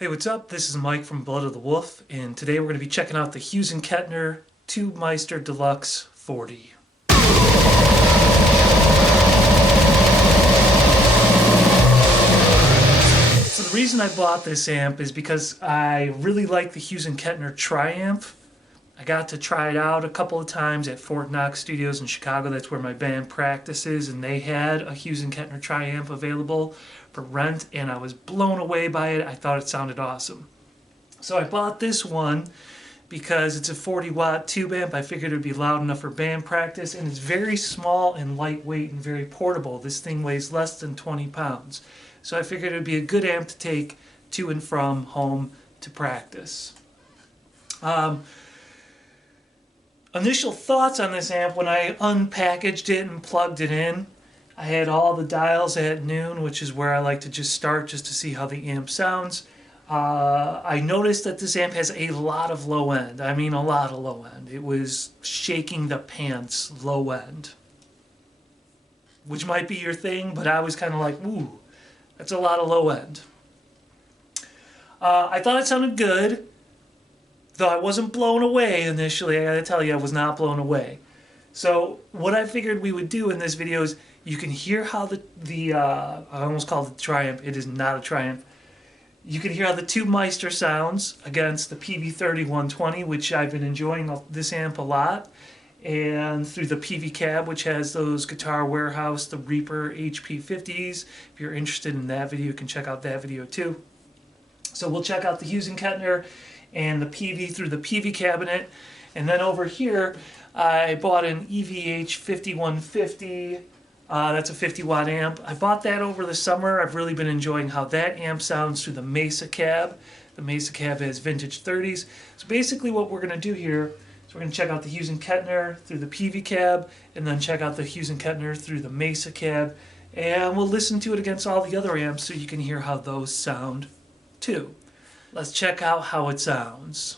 Hey, what's up? This is Mike from Blood of the Wolf, and today we're going to be checking out the Hughes and Kettner Tubemeister Deluxe 40. So the reason I bought this amp is because I really like the Hughes and Kettner Tri-Amp. I got to try it out a couple of times at Fort Knox Studios in Chicago. That's where my band practices, and they had a Hughes and Kettner Tri-Amp available for rent, and I was blown away by it. I thought it sounded awesome. So I bought this one because it's a 40-watt tube amp. I figured it would be loud enough for band practice, and it's very small and lightweight and very portable. This thing weighs less than 20 pounds. So I figured it would be a good amp to take to and from home to practice. Initial thoughts on this amp when I unpackaged it and plugged it in. I had all the dials at noon, which is where I like to just start just to see how the amp sounds. I noticed that this amp has a lot of low end. I mean a lot of low end. It was shaking the pants low end. Which might be your thing, but I was kind of like, ooh, that's a lot of low end. I thought it sounded good. Though I wasn't blown away initially, I gotta tell you, I was not blown away. So what I figured we would do in this video is you can hear how I almost called it the Tri-Amp, it is not a Tri-Amp. You can hear how the Tubemeister sounds against the Peavey 3120, which I've been enjoying this amp a lot, and through the Peavey cab, which has those Guitar Warehouse, the Reaper HP 50s. If you're interested in that video, you can check out that video too. So we'll check out the Hughes and Kettner and the Peavey through the Peavey cabinet. And then over here, I bought an EVH 5150. That's a 50-watt amp. I bought that over the summer. I've really been enjoying how that amp sounds through the Mesa cab. The Mesa cab has vintage 30s. So basically what we're going to do here is we're going to check out the Hughes and Kettner through the Peavey cab, and then check out the Hughes and Kettner through the Mesa cab. And we'll listen to it against all the other amps so you can hear how those sound too. Let's check out how it sounds.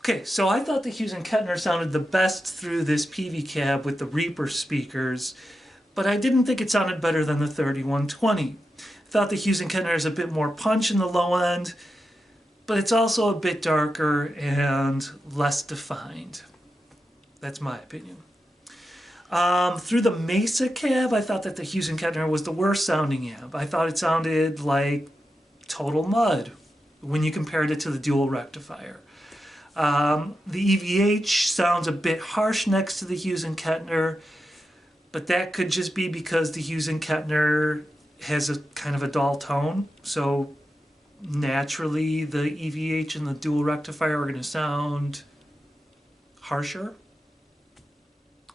Okay, so I thought the Hughes and Kettner sounded the best through this Peavey cab with the Reaper speakers, but I didn't think it sounded better than the 3120. I thought the Hughes and Kettner has a bit more punch in the low end, but it's also a bit darker and less defined. That's my opinion. Through the Mesa cab, I thought that the Hughes and Kettner was the worst sounding amp. I thought it sounded like total mud when you compared it to the Dual Rectifier. The EVH sounds a bit harsh next to the Hughes and Kettner, but that could just be because the Hughes and Kettner has a kind of a dull tone, so naturally the EVH and the Dual Rectifier are going to sound harsher.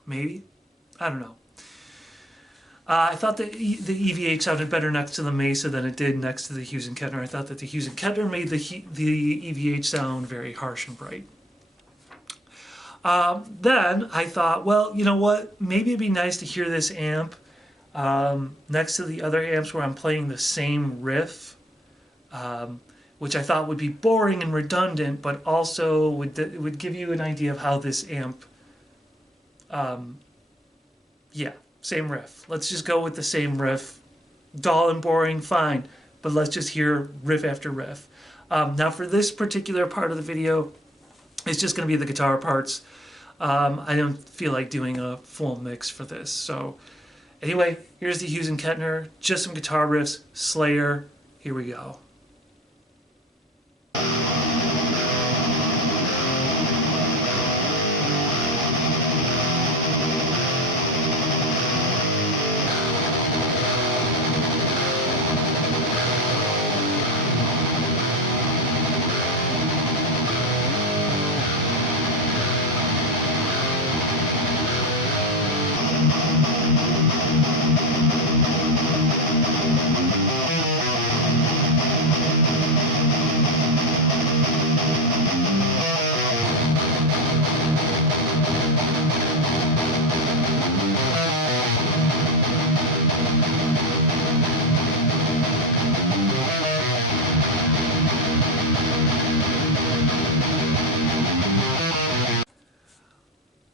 Maybe? I don't know. I thought that the EVH sounded better next to the Mesa than it did next to the Hughes and Kettner. I thought that the Hughes and Kettner made the EVH sound very harsh and bright. Then I thought, well, you know what? Maybe it'd be nice to hear this amp next to the other amps where I'm playing the same riff, which I thought would be boring and redundant, but also would give you an idea of how this amp, yeah. Same riff. Let's just go with the same riff. Dull and boring, fine. But let's just hear riff after riff. Now for this particular part of the video, it's just going to be the guitar parts. I don't feel like doing a full mix for this. So anyway, here's the Hughes and Kettner. Just some guitar riffs. Slayer. Here we go.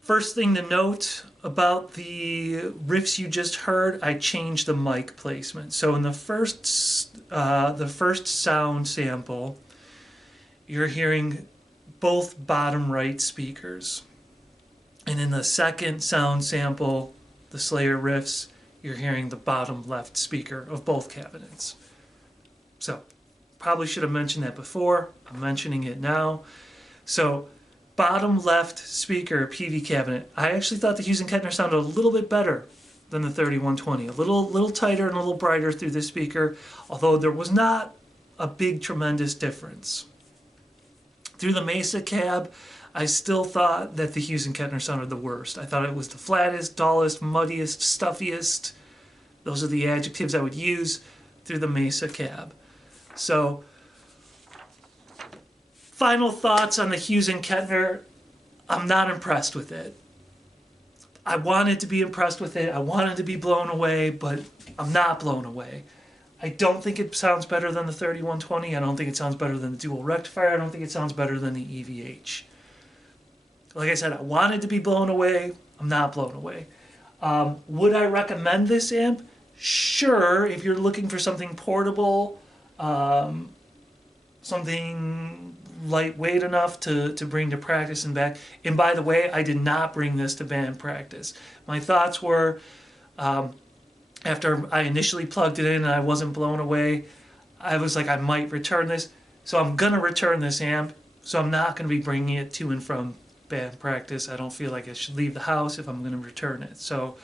First thing to note about the riffs you just heard, I changed the mic placement. So in the first sound sample, you're hearing both bottom right speakers. And in the second sound sample, the Slayer riffs, you're hearing the bottom left speaker of both cabinets. So probably should have mentioned that before. I'm mentioning it now. So bottom left speaker Peavey cabinet. I actually thought the Hughes and Kettner sounded a little bit better than the 3120. A little tighter and a little brighter through this speaker, although there was not a big tremendous difference. Through the Mesa cab, I still thought that the Hughes and Kettner sounded the worst. I thought it was the flattest, dullest, muddiest, stuffiest. Those are the adjectives I would use through the Mesa cab. So final thoughts on the Hughes and Kettner. I'm not impressed with it. I wanted to be impressed with it. I wanted to be blown away, but I'm not blown away. I don't think it sounds better than the 3120. I don't think it sounds better than the Dual Rectifier. I don't think it sounds better than the EVH. Like I said, I wanted to be blown away. I'm not blown away. Would I recommend this amp? Sure, if you're looking for something portable, something lightweight enough to bring to practice and back. And by the way, I did not bring this to band practice. My thoughts were, after I initially plugged it in and I wasn't blown away, I was like, I might return this. So I'm going to return this amp. So I'm not going to be bringing it to and from band practice. I don't feel like I should leave the house if I'm going to return it. So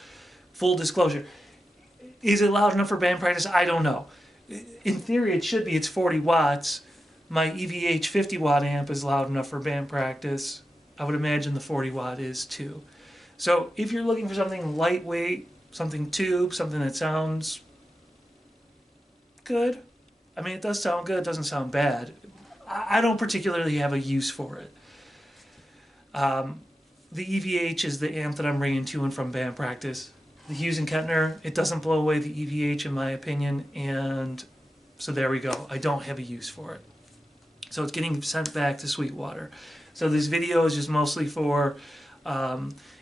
full disclosure. Is it loud enough for band practice? I don't know. In theory, it should be. It's 40 watts. My EVH 50 watt amp is loud enough for band practice. I would imagine the 40 watt is too. So if you're looking for something lightweight, something tube, something that sounds good. I mean, it does sound good. It doesn't sound bad. I don't particularly have a use for it. The EVH is the amp that I'm bringing to and from band practice. The Hughes and Kettner, it doesn't blow away the EVH in my opinion, and so there we go. I don't have a use for it. So it's getting sent back to Sweetwater. So this video is just mostly for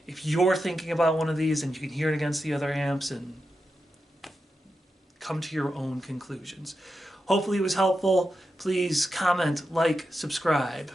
if you're thinking about one of these and you can hear it against the other amps and come to your own conclusions. Hopefully it was helpful. Please comment, like, subscribe.